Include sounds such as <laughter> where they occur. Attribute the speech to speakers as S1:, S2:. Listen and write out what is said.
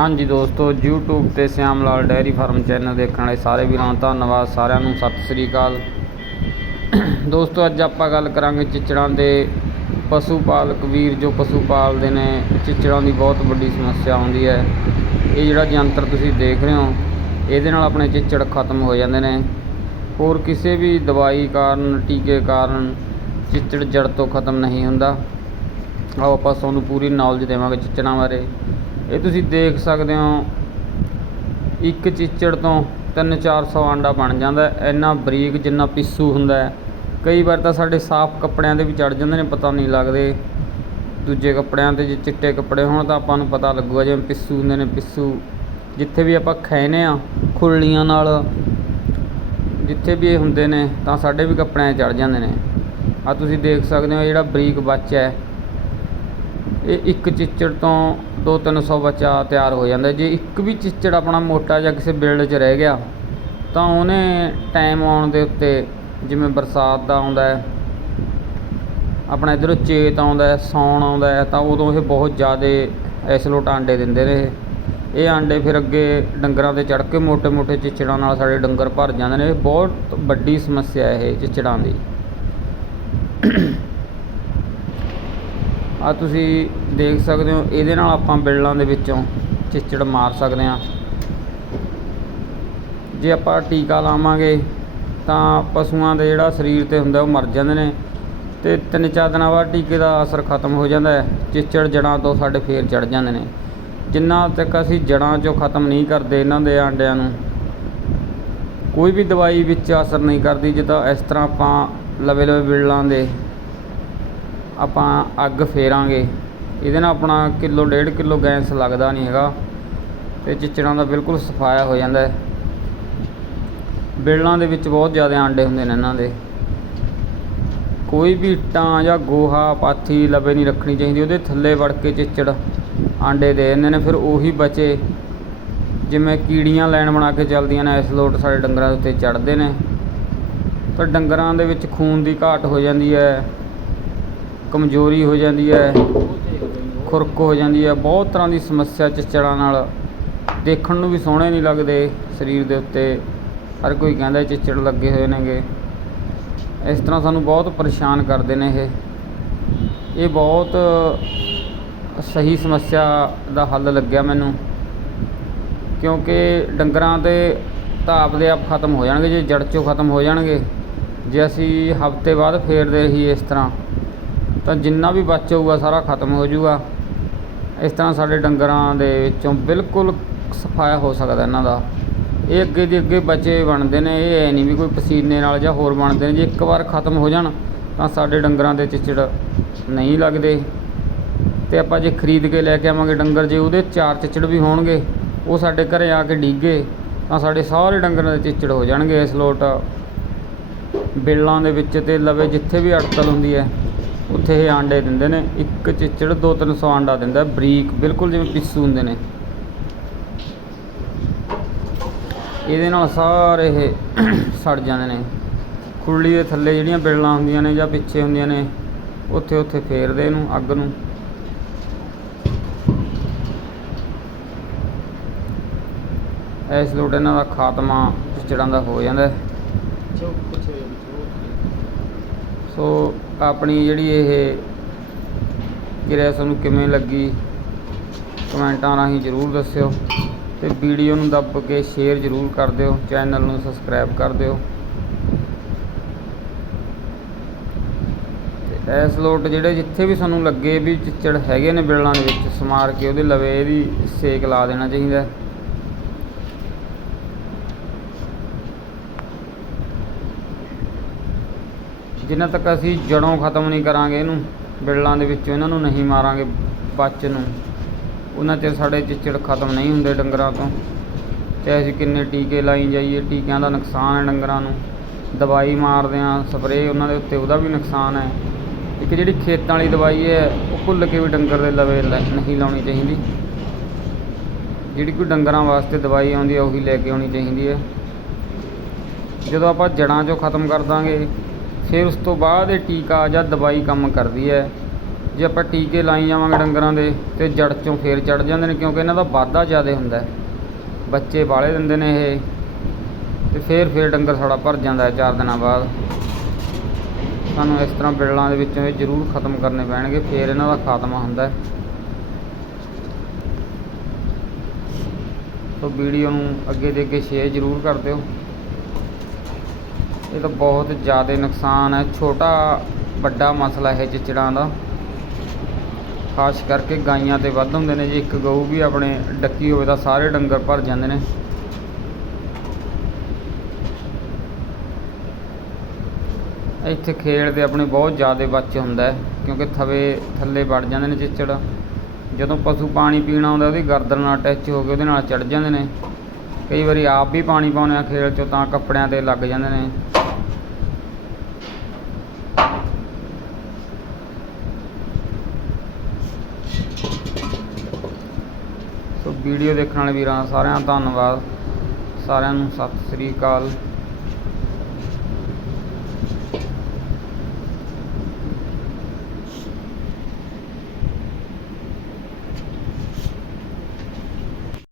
S1: ਹਾਂਜੀ ਦੋਸਤੋ, YouTube ਤੇ Shyam Lal dairy farm channel ਦੇਖਣ ਵਾਲੇ ਸਾਰੇ ਵੀਰਾਂ ਨੂੰ ਧੰਨਵਾਦ, ਸਾਰਿਆਂ ਨੂੰ ਸਤਿ ਸ੍ਰੀ ਅਕਾਲ। ਦੋਸਤੋ, ਅੱਜ ਆਪਾਂ ਗੱਲ ਕਰਾਂਗੇ ਚਿਚੜਾਂ ਦੇ ਪਸ਼ੂ ਪਾਲਕ ਵੀਰ ਜੋ ਪਸ਼ੂ ਪਾਲਦੇ ਨੇ। ਚਿਚੜਾਂ ਦੀ ਬਹੁਤ ਵੱਡੀ ਸਮੱਸਿਆ ਆਉਂਦੀ ਹੈ। ਇਹ ਜਿਹੜਾ ਯੰਤਰ ਤੁਸੀਂ ਦੇਖ ਰਹੇ ਹੋ, ਇਹਦੇ ਨਾਲ ਆਪਣੇ ਚਿਚੜ ਖਤਮ ਹੋ ਜਾਂਦੇ ਨੇ। ਹੋਰ ਕਿਸੇ ਵੀ ਦਵਾਈ ਕਾਰਨ, ਟੀਕੇ ਕਾਰਨ ਚਿਚੜ ਜੜ ਤੋਂ ਖਤਮ ਨਹੀਂ ਹੁੰਦਾ। ਆਓ ਆਪਾਂ ਤੁਹਾਨੂੰ ਪੂਰੀ ਨੌਲੇਜ ਦੇਵਾਂਗੇ ਚਿਚੜਾਂ ਬਾਰੇ। ਇਹ ਤੁਸੀਂ ਦੇਖ ਸਕਦੇ ਹੋ, ਇੱਕ ਚਿੱਚੜ ਤੋਂ 3-400 ਆਂਡਾ ਬਣ ਜਾਂਦਾ ਇੰਨਾ ਬਰੀਕ ਜਿੰਨਾ ਪਿੱਸੂ ਹੁੰਦਾ ਕਈ ਵਾਰ ਤਾਂ ਸਾਡੇ ਸਾਫ਼ ਕੱਪੜਿਆਂ ਦੇ ਵੀ ਚੜ ਜਾਂਦੇ ਨੇ, ਪਤਾ ਨਹੀਂ ਲੱਗਦੇ। ਦੂਜੇ ਕੱਪੜਿਆਂ ਤੇ ਜੇ ਚਿੱਟੇ ਕੱਪੜੇ ਹੋਣ ਤਾਂ ਆਪਾਂ ਨੂੰ ਪਤਾ ਲੱਗੂਗਾ, ਜਿਵੇਂ ਪਿੱਸੂ ਹੁੰਦੇ ਨੇ, ਪਿੱਸੂ। ਜਿੱਥੇ ਵੀ ਆਪਾਂ ਖੈਨੇ ਆ, ਖੁਰਲੀਆਂ ਨਾਲ, ਜਿੱਥੇ ਵੀ ਇਹ ਹੁੰਦੇ ਨੇ, ਤਾਂ ਸਾਡੇ ਵੀ ਕੱਪੜਿਆਂ 'ਚ ਚੜ ਜਾਂਦੇ ਨੇ। ਆ ਤੁਸੀਂ ਦੇਖ ਸਕਦੇ ਹੋ, ਜਿਹੜਾ ਬਰੀਕ ਬੱਚਾ ਹੈ। ਇਹ ਇੱਕ ਚਿੱਚੜ ਤੋਂ 2-300 ਬੱਚਾ ਤਿਆਰ ਹੋ ਜਾਂਦਾ। ਜੇ ਇੱਕ ਵੀ ਚਿੱਚੜ ਆਪਣਾ ਮੋਟਾ ਜਾਂ ਕਿਸੇ ਬਿਲਡ 'ਚ ਰਹਿ ਗਿਆ, ਤਾਂ ਉਹਨੇ ਟਾਈਮ ਆਉਣ ਦੇ ਉੱਤੇ ਜਿਵੇਂ ਬਰਸਾਤ ਦਾ ਆਉਂਦਾ ਹੈ, ਆਪਣਾ ਇਧਰੋਂ ਚੇਤ ਆਉਂਦਾ ਸੌਣ ਆਉਂਦਾ ਤਾਂ ਉਦੋਂ ਇਹ ਬਹੁਤ ਜ਼ਿਆਦਾ ਐਸਲੋਟ ਆਂਡੇ ਦਿੰਦੇ ਨੇ ਇਹ। ਆਂਡੇ ਫਿਰ ਅੱਗੇ ਡੰਗਰਾਂ ਤੇ ਚੜ ਕੇ ਮੋਟੇ ਮੋਟੇ ਚਿਚੜਾਂ ਨਾਲ ਸਾਡੇ ਡੰਗਰ ਭਰ ਜਾਂਦੇ ਨੇ। ਬਹੁਤ ਵੱਡੀ ਸਮੱਸਿਆ ਇਹ ਚਿਚੜਾਂ ਦੀ। ਆ ਤੁਸੀਂ ਦੇਖ ਸਕਦੇ ਹੋ, ਇਹਦੇ ਨਾਲ ਆਪਾਂ ਬਿੱਲਾਂ ਦੇ ਵਿੱਚੋਂ ਚਿੱਚੜ ਮਾਰ ਸਕਦੇ ਹਾਂ। ਜੇ ਆਪਾਂ ਟੀਕਾ ਲਾਵਾਂਗੇ, ਤਾਂ ਪਸ਼ੂਆਂ ਦੇ ਜਿਹੜਾ ਸਰੀਰ ਤੇ ਹੁੰਦਾ, ਉਹ ਮਰ ਜਾਂਦੇ ਨੇ। ਤੇ ਤਿੰਨ ਚਾਰ ਦਿਨਾਂ ਬਾਅਦ ਟੀਕੇ ਦਾ ਅਸਰ ਖਤਮ ਹੋ ਜਾਂਦਾ ਹੈ। ਚਿਚੜ ਜੜਾਂ ਤੋਂ ਸਾਡੇ ਫੇਰ ਚੜ ਜਾਂਦੇ ਨੇ। ਜਿੰਨਾ ਤੱਕ ਅਸੀਂ ਜੜਾਂ 'ਚੋਂ ਖਤਮ ਨਹੀਂ ਕਰਦੇ, ਇਹਨਾਂ ਦੇ ਆਂਡਿਆਂ ਨੂੰ ਕੋਈ ਵੀ ਦਵਾਈ ਵਿੱਚ ਅਸਰ ਨਹੀਂ ਕਰਦੀ, ਜਿੱਦਾਂ ਇਸ ਤਰ੍ਹਾਂ ਆਪਾਂ ਲਵੇ ਲਵੇ ਬਿੱਲਾਂ ਦੇ ਆਪਾਂ ਅੱਗ ਫੇਰਾਂਗੇ। ਇਹਦੇ ਨਾਲ ਆਪਣਾ ਕਿਲੋ ਡੇਢ ਕਿਲੋ ਗੈਸ ਲੱਗਦਾ ਨਹੀਂ ਹੈਗਾ ਤੇ ਚਿਚੜਾਂ ਦਾ ਬਿਲਕੁਲ ਸਫਾਇਆ ਹੋ ਜਾਂਦਾ ਹੈ। ਬਿੱਲਾਂ ਦੇ ਵਿੱਚ ਬਹੁਤ ਜ਼ਿਆਦਾ ਆਂਡੇ ਹੁੰਦੇ ਨੇ ਇਹਨਾਂ ਦੇ। ਕੋਈ ਵੀ ਇੱਟਾਂ ਜਾਂ ਗੋਹਾ, ਪਾਥੀ ਲਵੇ ਨਹੀਂ ਰੱਖਣੀ ਚਾਹੀਦੀ, ਉਹਦੇ ਥੱਲੇ ਵੜ ਕੇ ਚਿਚੜ ਆਂਡੇ ਦੇ ਦਿੰਦੇ ਨੇ, ਫਿਰ ਉਹੀ ਬਚੇ। ਜਿਵੇਂ ਕੀੜੀਆਂ ਲਾਈਨ ਬਣਾ ਕੇ ਚੱਲਦੀਆਂ ਨੇ, ਇਸ ਲੋਟ ਸਾਡੇ ਡੰਗਰਾਂ ਦੇ ਉੱਤੇ ਚੜਦੇ ਨੇ। ਤਾਂ ਡੰਗਰਾਂ ਦੇ ਵਿੱਚ ਖੂਨ ਦੀ ਘਾਟ ਹੋ ਜਾਂਦੀ ਹੈ। ਕਮਜ਼ੋਰੀ ਹੋ ਜਾਂਦੀ ਹੈ, ਖੁਰਕ ਹੋ ਜਾਂਦੀ ਹੈ, ਬਹੁਤ ਤਰ੍ਹਾਂ ਦੀ ਸਮੱਸਿਆ ਚਿਚੜਾਂ ਨਾਲ ਦੇਖਣ ਨੂੰ ਵੀ ਸੋਹਣੇ ਨਹੀਂ ਲੱਗਦੇ ਸਰੀਰ ਦੇ ਉੱਤੇ। ਹਰ ਕੋਈ ਕਹਿੰਦਾ ਚਿਚੜ ਲੱਗੇ ਹੋਏ ਨੇਗੇ। ਇਸ ਤਰ੍ਹਾਂ ਸਾਨੂੰ ਬਹੁਤ ਪਰੇਸ਼ਾਨ ਕਰਦੇ ਨੇ ਇਹ। ਇਹ ਬਹੁਤ ਸਹੀ ਸਮੱਸਿਆ ਦਾ ਹੱਲ ਲੱਗਿਆ ਮੈਨੂੰ। ਕਿਉਂਕਿ ਡੰਗਰਾਂ ਦੇ ਤਾਂ ਆਪਦੇ ਆਪ ਖਤਮ ਹੋ ਜਾਣਗੇ, ਜੇ ਜੜ ਚੋਂ ਖਤਮ ਹੋ ਜਾਣਗੇ, ਜੇ ਅਸੀਂ ਹਫ਼ਤੇ ਬਾਅਦ ਫੇਰਦੇ ਰਹੀਏ ਇਸ ਤਰ੍ਹਾਂ। ਤਾਂ ਜਿੰਨਾ ਵੀ ਬਚ ਹੋਊਗਾ ਸਾਰਾ ਖਤਮ ਹੋ ਜਾਊਗਾ। ਇਸ ਤਰ੍ਹਾਂ ਸਾਡੇ ਡੰਗਰਾਂ ਦੇ ਵਿੱਚੋਂ ਬਿਲਕੁਲ ਸਫਾਇਆ ਹੋ ਸਕਦਾ ਇਹਨਾਂ ਦਾ। ਇਹ ਅੱਗੇ ਦੀ ਅੱਗੇ ਬੱਚੇ ਬਣਦੇ ਨੇ, ਇਹ ਐ ਨਹੀਂ ਵੀ ਕੋਈ ਪਸੀਨੇ ਨਾਲ ਜਾਂ ਹੋਰ ਬਣਦੇ ਨੇ, ਜੇ ਇੱਕ ਵਾਰ ਖਤਮ ਹੋ ਜਾਣ, ਤਾਂ ਸਾਡੇ ਡੰਗਰਾਂ ਦੇ ਚਿਚੜ ਨਹੀਂ ਲੱਗਦੇ। ਤੇ ਆਪਾਂ ਜੇ ਖਰੀਦ ਕੇ ਲੈ ਕੇ ਆਵਾਂਗੇ ਡੰਗਰ, ਜੇ ਉਹਦੇ ਚਾਰ ਚਿਚੜ ਵੀ ਹੋਣਗੇ, ਉਹ ਸਾਡੇ ਘਰੇ ਆ ਕੇ ਡਿੱਗੇ, ਤਾਂ ਸਾਡੇ ਸਾਰੇ ਡੰਗਰਾਂ ਦੇ ਚਿਚੜ ਹੋ ਜਾਣਗੇ ਇਸ ਲੋਟ। ਬਿੱਲਾਂ ਦੇ ਵਿੱਚ ਤੇ ਲਵੇ ਜਿੱਥੇ ਵੀ ਅੜਤਲ ਹੁੰਦੀ ਹੈ। ਉੱਥੇ ਇਹ ਆਂਡੇ ਦਿੰਦੇ ਨੇ ਇੱਕ ਚਿਚੜ 2-300 ਆਂਡਾ ਦਿੰਦਾ ਬਰੀਕ ਬਿਲਕੁਲ ਜਿਵੇਂ ਪਿੱਸੂ ਹੁੰਦੇ ਨੇ। ਇਹਦੇ ਨਾਲ ਸਾਰੇ ਇਹ <clears throat> ਸੜ ਜਾਂਦੇ ਨੇ। ਖੁਰਲੀ ਦੇ ਥੱਲੇ ਜਿਹੜੀਆਂ ਬਿੱਲਾਂ ਹੁੰਦੀਆਂ ਨੇ ਜਾਂ ਪਿੱਛੇ ਹੁੰਦੀਆਂ ਨੇ ਉੱਥੇ ਉੱਥੇ ਫੇਰਦੇ ਇਹਨੂੰ ਅੱਗ ਨੂੰ। ਇਸ ਲੋਟ ਇਹਨਾਂ ਦਾ ਖਾਤਮਾ ਚਿਚੜਾਂ ਦਾ ਹੋ ਜਾਂਦਾ ਸੋ ਆਪਣੀ ਜਿਹੜੀ ਇਹ ਕਿਰਿਆ ਤੁਹਾਨੂੰ ਕਿਵੇਂ ਲੱਗੀ, ਕਮੈਂਟਾਂ ਰਾਹੀਂ ਜ਼ਰੂਰ ਦੱਸਿਓ ਤੇ ਵੀਡੀਓ ਨੂੰ ਦੱਬ ਕੇ ਸ਼ੇਅਰ ਜ਼ਰੂਰ ਕਰ ਦਿਓ ਚੈਨਲ ਨੂੰ ਸਬਸਕ੍ਰਾਈਬ ਕਰ ਦਿਓ। ਤੇ ਇਸ ਲੋਟ ਜਿਹੜੇ ਜਿੱਥੇ ਵੀ ਸਾਨੂੰ ਲੱਗੇ ਵੀ ਚਿੱਚੜ ਹੈਗੇ ਨੇ ਬਿੱਲਾਂ ਦੇ ਵਿੱਚ, ਸਮਾਰ ਕੇ ਉਹਦੇ ਲਵੇ ਵੀ ਸੇਕ ਲਾ ਦੇਣਾ ਚਾਹੀਦਾ ਹੈ। ਜਿੰਨਾ ਤੱਕ ਅਸੀਂ ਜੜੋਂ ਖਤਮ ਨਹੀਂ ਕਰਾਂਗੇ ਇਹਨੂੰ, ਬਿੱਲਾਂ ਦੇ ਵਿੱਚੋਂ ਇਹਨਾਂ ਨੂੰ ਨਹੀਂ ਮਾਰਾਂਗੇ ਬੱਚ ਨੂੰ। ਉਹਨਾਂ ਚਿਰ ਸਾਡੇ ਚਿੱਚੜ ਖਤਮ ਨਹੀਂ ਹੁੰਦੇ ਡੰਗਰਾਂ ਤੋਂ। ਚਾਹੇ ਅਸੀਂ ਕਿੰਨੇ ਟੀਕੇ ਲਾਈ ਜਾਈਏ, ਟੀਕਿਆਂ ਦਾ ਨੁਕਸਾਨ ਹੈ ਡੰਗਰਾਂ ਨੂੰ। ਦਵਾਈ ਮਾਰਦੇ ਆ ਸਪਰੇਅ ਉਹਨਾਂ ਦੇ ਉੱਤੇ ਉਹਦਾ ਵੀ ਨੁਕਸਾਨ ਹੈ। ਇੱਕ ਜਿਹੜੀ ਖੇਤਾਂ ਵਾਲੀ ਦਵਾਈ ਹੈ, ਉਹ ਭੁੱਲ ਕੇ ਵੀ ਡੰਗਰ ਦੇ ਲਵੇ ਲੈ- ਨਹੀਂ ਲਾਉਣੀ ਚਾਹੀਦੀ। ਜਿਹੜੀ ਕੋਈ ਡੰਗਰਾਂ ਵਾਸਤੇ ਦਵਾਈ ਆਉਂਦੀ ਹੈ, ਉਹੀ ਲੈ ਕੇ ਆਉਣੀ ਚਾਹੀਦੀ ਹੈ। ਜਦੋਂ ਆਪਾਂ ਜੜਾਂ 'ਚੋਂ ਖਤਮ ਕਰ ਦਾਂਗੇ ਫਿਰ ਉਸ ਤੋਂ ਬਾਅਦ ਇਹ ਟੀਕਾ ਜਾਂ ਦਵਾਈ ਕੰਮ ਕਰਦੀ ਹੈ। ਜੇ ਆਪਾਂ ਟੀਕੇ ਲਾਈ ਜਾਵਾਂਗੇ ਡੰਗਰਾਂ ਦੇ, ਤੇ ਜੜ ਚੋਂ ਫੇਰ ਚੜ ਜਾਂਦੇ ਨੇ ਕਿਉਂਕਿ ਇਹਨਾਂ ਦਾ ਵਾਧਾ ਜ਼ਿਆਦਾ ਹੁੰਦਾ ਬੱਚੇ ਬਾਲੇ ਦਿੰਦੇ ਨੇ ਇਹ, ਤੇ ਫੇਰ ਫੇਰ ਡੰਗਰ ਸਾਡਾ ਭਰ ਜਾਂਦਾ ਹੈ ਚਾਰ ਦਿਨਾਂ ਬਾਅਦ। ਸਾਨੂੰ ਇਸ ਤਰ੍ਹਾਂ ਬਿੱਲਾਂ ਦੇ ਵਿੱਚੋਂ ਇਹ ਜ਼ਰੂਰ ਖਤਮ ਕਰਨੇ ਪੈਣਗੇ, ਫੇਰ ਇਹਨਾਂ ਦਾ ਖਾਤਮਾ ਹੁੰਦਾ ਹੈ। ਸੋ ਵੀਡੀਓ ਨੂੰ ਅੱਗੇ ਦੇ ਅੱਗੇ ਸ਼ੇਅਰ ਜ਼ਰੂਰ ਕਰ ਦਿਓ। ਇਹ ਤਾਂ ਬਹੁਤ ਜ਼ਿਆਦਾ ਨੁਕਸਾਨ ਹੈ। ਛੋਟਾ ਵੱਡਾ ਮਸਲਾ ਹੈ ਚਿਚੜਾਂ ਦਾ। ਖਾਸ ਕਰਕੇ ਗਾਈਆਂ ਤੇ ਵੱਧ ਹੁੰਦੇ ਨੇ ਜੀ। ਇੱਕ ਗਊ ਵੀ ਆਪਣੇ ਡੱਕੀ ਹੋਵੇ ਤਾਂ ਸਾਰੇ ਡੰਗਰ ਭਰ ਜਾਂਦੇ ਨੇ। ਇੱਥੇ ਖੇਡ ਦੇ ਆਪਣੇ ਬਹੁਤ ਜ਼ਿਆਦਾ ਬੱਚ ਹੁੰਦਾ ਹੈ, ਕਿਉਂਕਿ ਥਵੇ ਥੱਲੇ ਵੜ ਜਾਂਦੇ ਨੇ ਚਿੱਚੜ। ਜਦੋਂ ਪਸ਼ੂ ਪਾਣੀ ਪੀਣ ਆਉਂਦਾ, ਉਹਦੀ ਗਰਦਨ ਨਾਲ ਅਟੈਚ ਹੋ ਕੇ ਉਹਦੇ ਨਾਲ ਚੜ ਜਾਂਦੇ ਨੇ। ਕਈ ਵਾਰੀ ਆਪ ਵੀ ਪਾਣੀ ਪਾਉਂਦੇ ਆ ਖੇਲ ਚੋਂ ਤਾਂ ਕੱਪੜਿਆਂ ਤੇ ਲੱਗ ਜਾਂਦੇ ਨੇ। ਸੋ ਵੀਡੀਓ ਦੇਖਣ ਵਾਲੇ ਵੀਰਾਂ ਦਾ ਸਾਰਿਆਂ ਦਾ ਧੰਨਵਾਦ। ਸਾਰਿਆਂ ਨੂੰ ਸਤਿ ਸ੍ਰੀ ਅਕਾਲ।